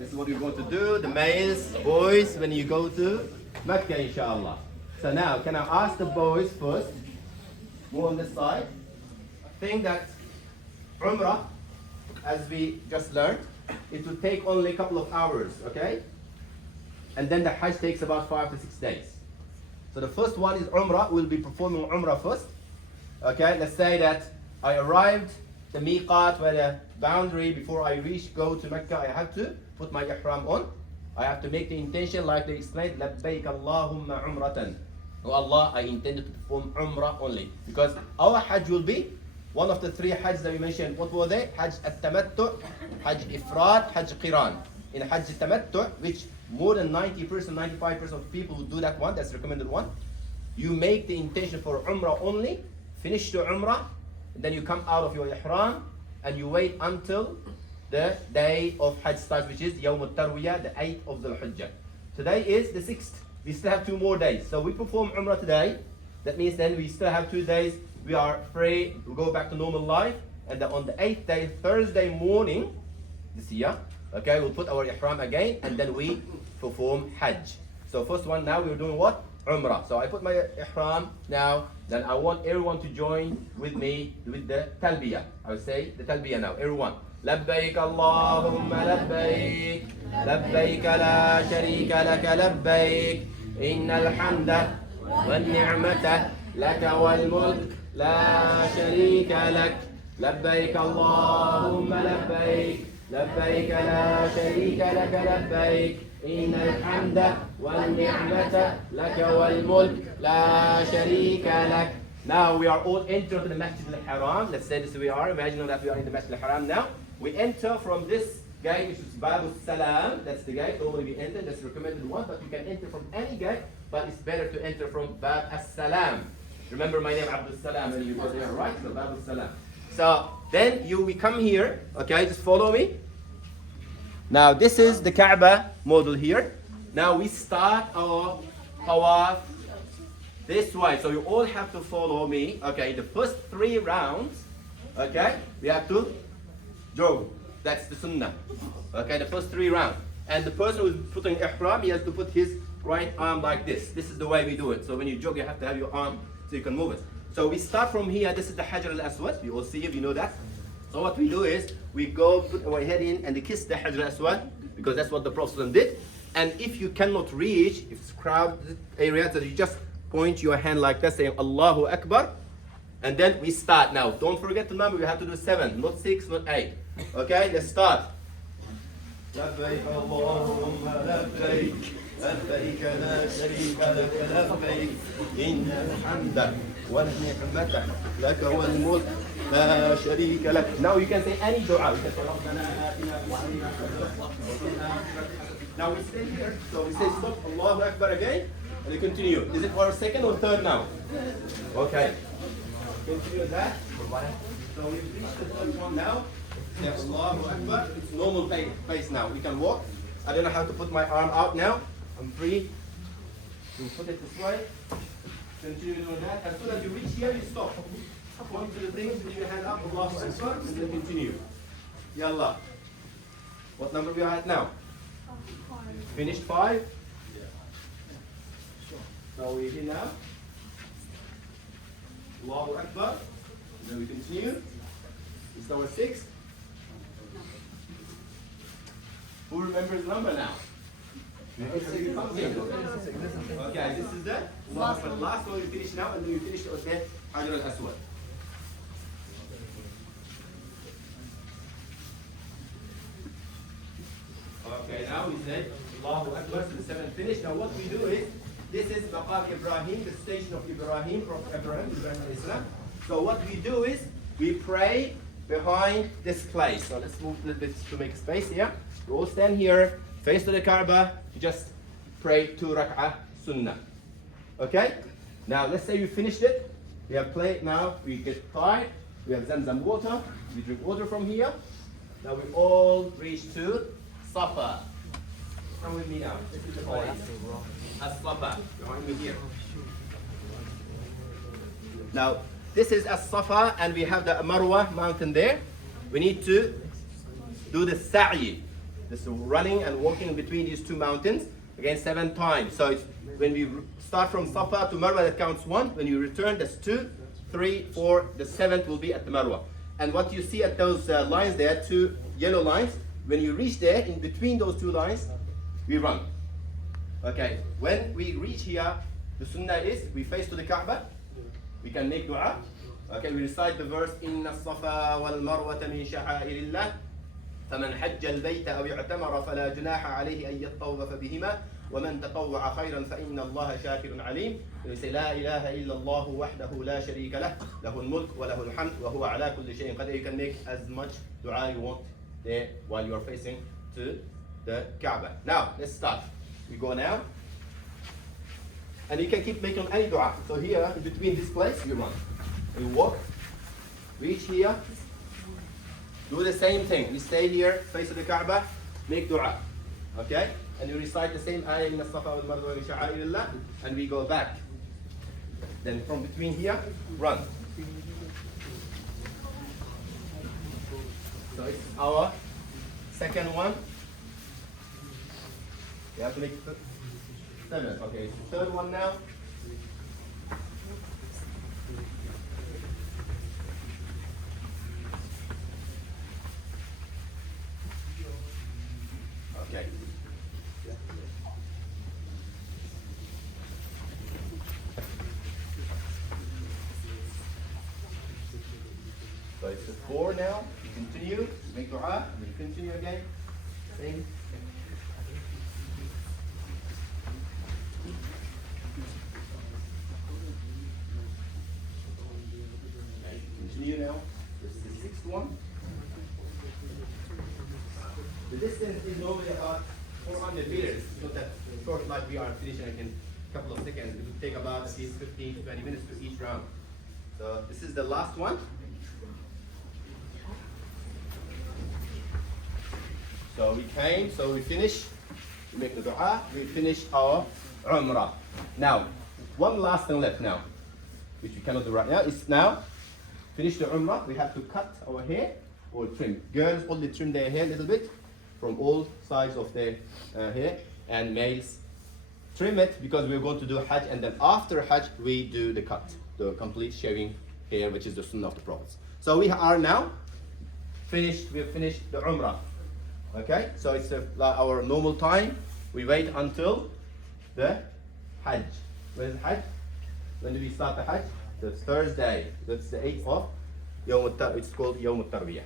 This is what we're going to do, the males, boys, when you go to Mecca, inshallah. So now, can I ask the boys first, move on this side. Think that Umrah, as we just learned, it will take only a couple of hours, okay? And then the Hajj takes about 5 to 6 days. So the first one is Umrah. We'll be performing Umrah first. Okay, let's say that I arrived the miqat, where the boundary, before I go to Mecca, I have to put my ihram on. I have to make the intention like they explained, labbaik Allahumma umratan. Oh Allah, I intended to perform Umrah only. Because our Hajj will be one of the 3 Hajj that we mentioned. What were they? Hajj at-tamattu, Hajj ifrat, Hajj qiran. In Hajj at-tamattu, which more than 90%, 95% of people who do that one, that's the recommended one. You make the intention for Umrah only, finish the Umrah, and then you come out of your ihram and you wait until the day of Hajj starts, which is Yawm al-Tarwiyah, the 8th of the Hajj. Today is the 6th. We still have 2 more days. So we perform Umrah today. That means then we still have 2 days. We are free. We go back to normal life. And then on the 8th day, Thursday morning, this year, okay, we'll put our ihram again and then we perform Hajj. So first one now we're doing what? Umrah. So I put my ihram now. Then I want everyone to join with me with the talbiyah. I will say the talbiyah now. Everyone. لبيك اللهم لبيك لبيك لا شريك لك لبيك إن الحمد والنعمة لك والملك لا شريك لك لبيك اللهم لبيك لبيك لا شريك لك لبيك إن الحمد والنعمة لك والملك لا شريك لك. Now we are all entering the Masjid al-Haram. Let's say this we are. Imagine that we are in the Masjid al-Haram now. We enter from this gate, which is Abdulsalam. That's the gate. Normally we enter. That's the recommended one. But you can enter from any gate. But it's better to enter from Abdulsalam. Remember my name, Abdulsalam, when you go there, right? So Abdulsalam. So then we come here. Okay, just follow me. Now this is the Kaaba model here. Now we start our Tawaf this way. So you all have to follow me. Okay, the first 3 rounds, okay, we have to jog. That's the sunnah. Okay, the first 3 rounds. And the person who's putting ihram, he has to put his right arm like this. This is the way we do it. So when you jog, you have to have your arm so you can move it. So we start from here. This is the Hajar al-Aswad. You all see it, you know that. So what we do is, we go put our head in and kiss the Hajar al-Aswad, because that's what the Prophet did. And if you cannot reach, if it's crowded area, so you just point your hand like that, saying Allahu Akbar. And then we start now. Don't forget the number, we have to do 7, not 6, not 8. Okay, let's start. لبيك اللهم لبيك لبيك لا شريك لك لبيك إن الحمد والنعمة لك والملك لا شريك لك. Now you can say any dua. You can say ربنا آتنا في الدنيا حسنة. Now we stay here. So we say stop, Allahu Akbar again, and we continue. Is it our second or third now? Okay. Continue that. So we've reached the third one now. Yeah, Allahu Akbar. It's normal pace now. We can walk. I don't know how to put my arm out now. I'm free. You put it this way. Continue doing that. As soon as you reach here, you stop. Point to the things, put your hand up, Allahu Akbar, and then continue. Yallah. What number we are at now? Finished 5? So we're here now. Allahu Akbar. And then we continue. It's our 6th. Who remembers the number now? Okay, this is the last one. Last one, you finish now, and then you finish with the Hajar al-Aswad. Okay, now we said Allahu Akbar, so the 7th finish. Now what we do is, this is Maqam Ibrahim, the station of Ibrahim, Prophet Ibrahim Islam. So what we do is, we pray behind this place. So let's move a little bit to make space here. We all stand here, face to the Kaaba, just pray 2 rak'ah sunnah. Okay? Now let's say you finished it. We have played now, we get tired, we have Zamzam water, we drink water from here. Now we all reach to Safa. Come with me now. This is the place. As-Safa. Behind me here. Now, this is As-Safa, and we have the Marwa mountain there. We need to do the sa'i. This running and walking between these two mountains, again 7 times. So it's, when we start from Safa to Marwa, that counts 1. When you return, that's 2, 3, 4. The 7th will be at the Marwa. And what you see at those lines there, 2 yellow lines, when you reach there, in between those 2 lines, we run. Okay, when we reach here, the sunnah is we face to the Kaaba. We can make dua. Okay, we recite the verse Inna as-safa wal marwata min sha'airillah فمن حج البيت أو اعتمر فلا جناح عليه أن يطوف بهما ومن تطوع خيرا فإن الله شاكر عليم. We say لا إله إلا الله وحده لا شريك له له الملك وله الحمد وهو على كل شيء قدير. You can make as much dua you want there while you are facing to the Kaaba. Now let's start. We go now, and you can keep making any dua. So here, in between this place, you run. You walk, reach here, do the same thing. You stay here, face to the Kaaba, make dua. Okay? And you recite the same ayah in as-safa wal marwa min sha'airillah, and we go back. Then from between here, run. So it's our second one. You have to make 7. Okay, it's the third one now. Okay. So it's the 4 now. You continue, make dua, and you continue again. Same. Continue now. This is the 6th one. The distance is normally about 400 meters. It's not that short like we are finishing in a couple of seconds. It will take about at least 15 to 20 minutes to each round. So this is the last one. So we came, so we finish, we make the dua, we finish our Umrah. Now, one last thing left now, which we cannot do right now, is now, finish the Umrah, we have to cut our hair or trim. Girls only trim their hair a little bit from all sides of their hair, and males trim it because we're going to do Hajj, and then after Hajj we do the cut, the complete shaving hair, which is the sunnah of the Prophet. So we are now finished, we have finished the Umrah. Okay, so it's our normal time. We wait until the Hajj. When is Hajj? When do we start the Hajj? The Thursday. That's the 8th of it's called Yawm al-Tarwiyah.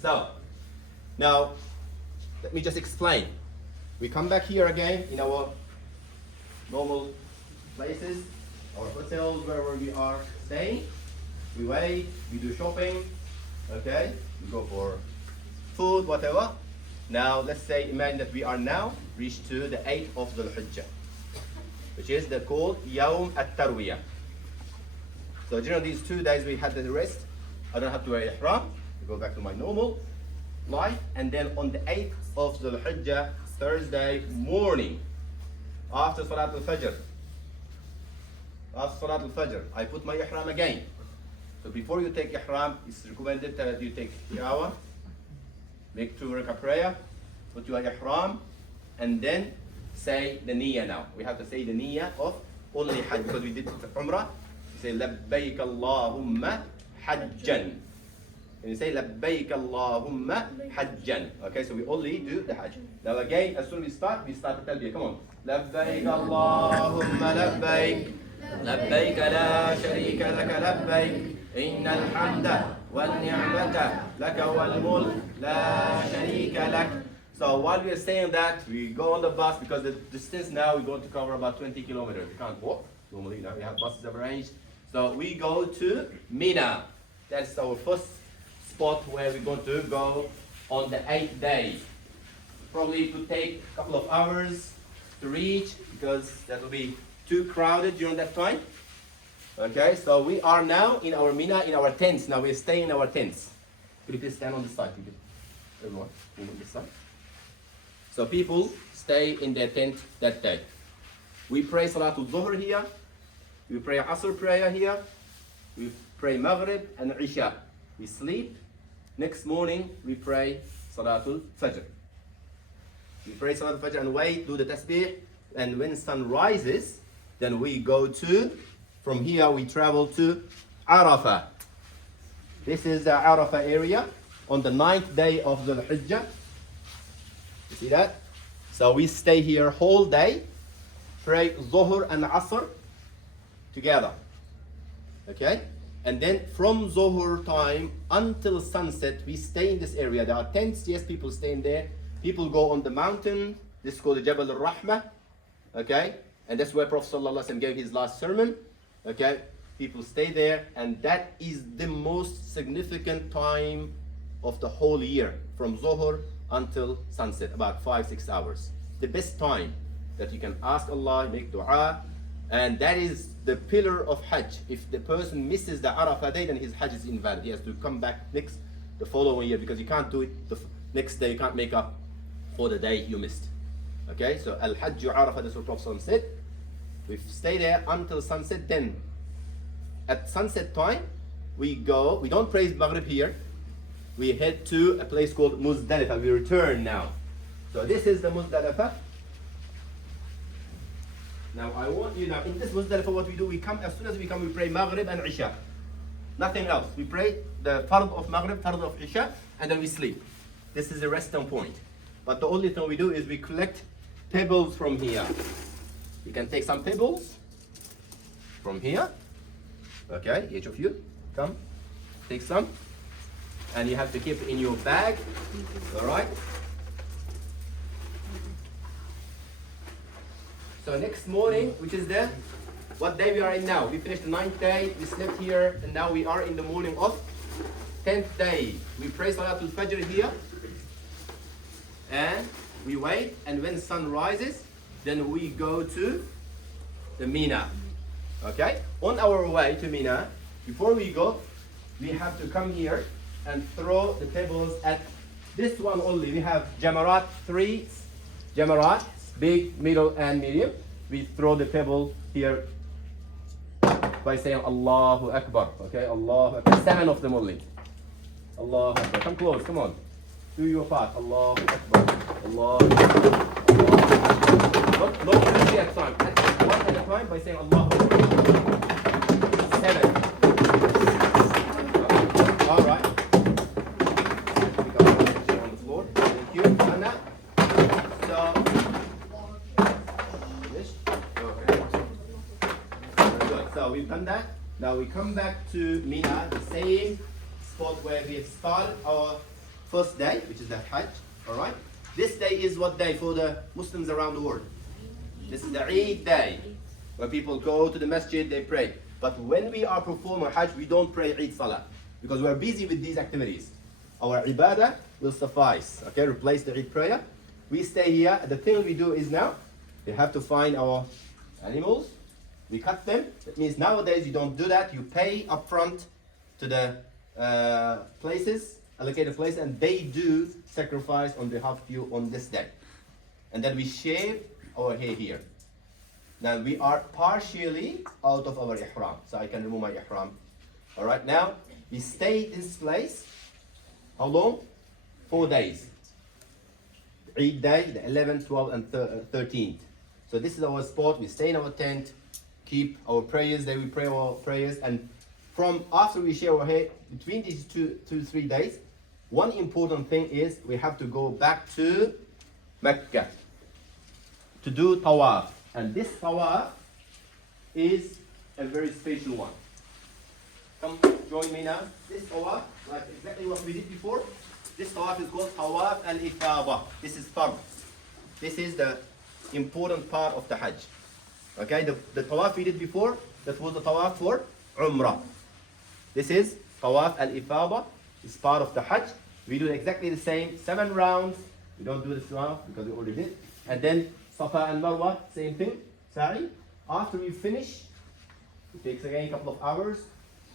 So, now, let me just explain. We come back here again in our normal places, our hotels, wherever we are staying. We wait, we do shopping, okay? We go for food, whatever. Now, let's say, imagine that we are now reached to the 8th of Dhul Hijjah, which is called Yawm al-Tarwiyah. So during these 2 days we had the rest. I don't have to wear ihram. I go back to my normal life. And then on the 8th of Dhul Hijjah, Thursday morning, after Salat al-Fajr, I put my ihram again. So before you take ihram, it's recommended that you take shower, make 2 rak'ah prayer, put your ihram, and then say the niyyah now. We have to say the niyyah of only Hajj, because we did Umrah. You say labbaik Allahumma hajjan. And you say labbaik Allahumma hajjan. Okay, so we only do the Hajj. Now again, as soon as we start the talbiyah. Come on. Labbaik Allahumma labbaik. Labbaik la sharika laka labbaik. Innal hamda wal ni'mata laka wal mulk la sharika lak. So while we are saying that, we go on the bus, because the distance now we're going to cover about 20 kilometers. We can't walk. Normally, we have buses arranged. So we go to Mina. That's our first spot where we're going to go on the 8th day. Probably it could take a couple of hours to reach, because that will be too crowded during that time. Okay, so we are now in our Mina, in our tents. Now we stay in our tents. Could you please stand on this side? Everyone, move on this side. So people stay in their tent that day. We pray Salatul Dhuhr here. We pray Asr prayer here. We pray Maghrib and Isha. We sleep. Next morning we pray Salatul Fajr. We pray Salat al-Fajr and wait, do the tasbih. And when sun rises, then we go to, from here we travel to Arafah. This is the Arafah area on the 9th day of the Hajj. You see that? So we stay here whole day, pray Zuhr and Asr together. Okay? And then from Zuhr time until sunset, we stay in this area. There are tents, yes, people stay in there. People go on the mountain. This is called the Jabal al-Rahmah. Okay? And that's where Prophet ﷺ gave his last sermon. Okay? People stay there, and that is the most significant time of the whole year, from Zuhr until sunset, about 5-6 hours. The best time that you can ask Allah, make dua, and that is the pillar of Hajj. If the person misses the Arafah day, then his Hajj is invalid. He has to come back the following year, because you can't do it the next day. You can't make up for the day you missed. Okay, so Al-Hajj Arafah, that's what Prophet said. We stay there until sunset. Then at sunset time, we don't pray Maghrib here. We head to a place called Muzdalifah. We return now. So this is the Muzdalifah. Now I want you, now in this Muzdalifah, what we do, we come, as soon as we come, we pray Maghrib and Isha. Nothing else. We pray the Fard of Maghrib, Fard of Isha, and then we sleep. This is the resting point. But the only thing we do is we collect pebbles from here. You can take some pebbles from here. Okay, each of you, come, take some. And you have to keep it in your bag. All right? So next morning, which is what day we are in now? We finished the 9th day, we slept here, and now we are in the morning of 10th day. We pray Salatul Fajr here, and we wait, and when sun rises, then we go to the Mina. Okay? On our way to Mina, before we go, we have to come here and throw the pebbles at this one only. We have Jamarat, 3 Jamarat, big, middle, and medium. We throw the pebble here by saying Allahu Akbar. Okay, Allahu Akbar. 7 of them only. Allahu Akbar. Come close, come on. Do your part. Allahu Akbar. Allahu Akbar. Not 3 at a time. One at a time by saying Allahu Akbar. 7. All right. On the floor. Thank you. Anna. So. So we've done that. Now we come back to Mina, the same spot where we have started our first day, which is the Hajj. All right. This day is what day for the Muslims around the world? This is the Eid day, where people go to the masjid, they pray. But when we are performing Hajj, we don't pray Eid Salah, because we're busy with these activities. Our ibadah will suffice. Okay, replace the Eid prayer. We stay here. The thing we do is now, we have to find our animals. We cut them. That means nowadays you don't do that. You pay upfront to the places, allocated places, and they do sacrifice on behalf of you on this day. And then we shave our hair here. Now we are partially out of our ihram, so I can remove my ihram. All right. Now we stay in this place. How long? 4 days. Eid day, the 11th, 12th, and 13th. So this is our spot. We stay in our tent. Keep our prayers, then we pray our prayers, and from after we share our hair, between these 2-3 days, one important thing is we have to go back to Mecca to do Tawaf. And this Tawaf is a very special one. Come join me now. This Tawaf, like exactly what we did before, this Tawaf is called Tawaf al-Ifada. This is Fard. This is the important part of the Hajj. Okay, the Tawaf we did before, that was the Tawaf for Umrah. This is Tawaf al-Ifada. It's part of the Hajj. We do exactly the same, 7 rounds. We don't do this round because we already did. And then Safa and Marwa, same thing, Sa'i. After we finish, it takes again a couple of hours.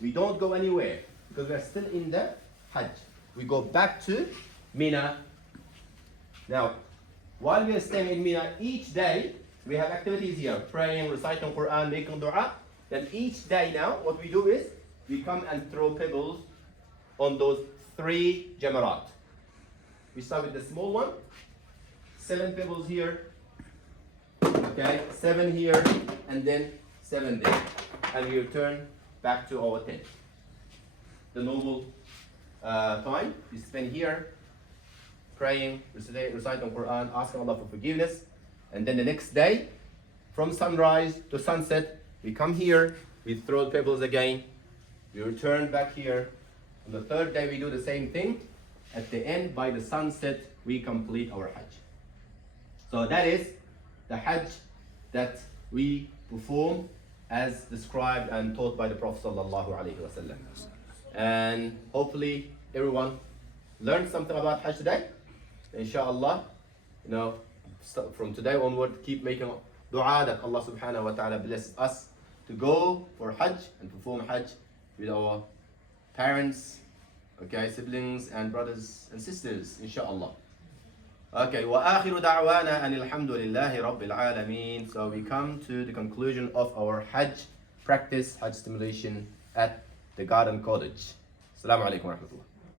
We don't go anywhere because we are still in the Hajj. We go back to Mina. Now, while we are staying in Mina, each day, we have activities here, praying, reciting Quran, making dua. Then each day now, what we do is, we come and throw pebbles on those 3 jamarat. We start with the small one, 7 pebbles here, okay, 7 here, and then 7 there. And we return back to our tent. The normal time we spend here praying, reciting Quran, asking Allah for forgiveness. And then the next day, from sunrise to sunset, we come here, we throw pebbles again, we return back here. On the third day, we do the same thing. At the end, by the sunset, we complete our Hajj. So that is the Hajj that we perform as described and taught by the Prophet ﷺ. And hopefully everyone learned something about Hajj today. Inshallah, from today onward, keep making dua that Allah subhanahu wa ta'ala bless us to go for Hajj and perform Hajj with our parents, okay, siblings and brothers and sisters, inshallah. Okay, وآخر دعوانا أن الحمد لله رب العالمين. So we come to the conclusion of our Hajj practice, Hajj stimulation at the Garden College. Assalamu alaikum wa rahmatullah.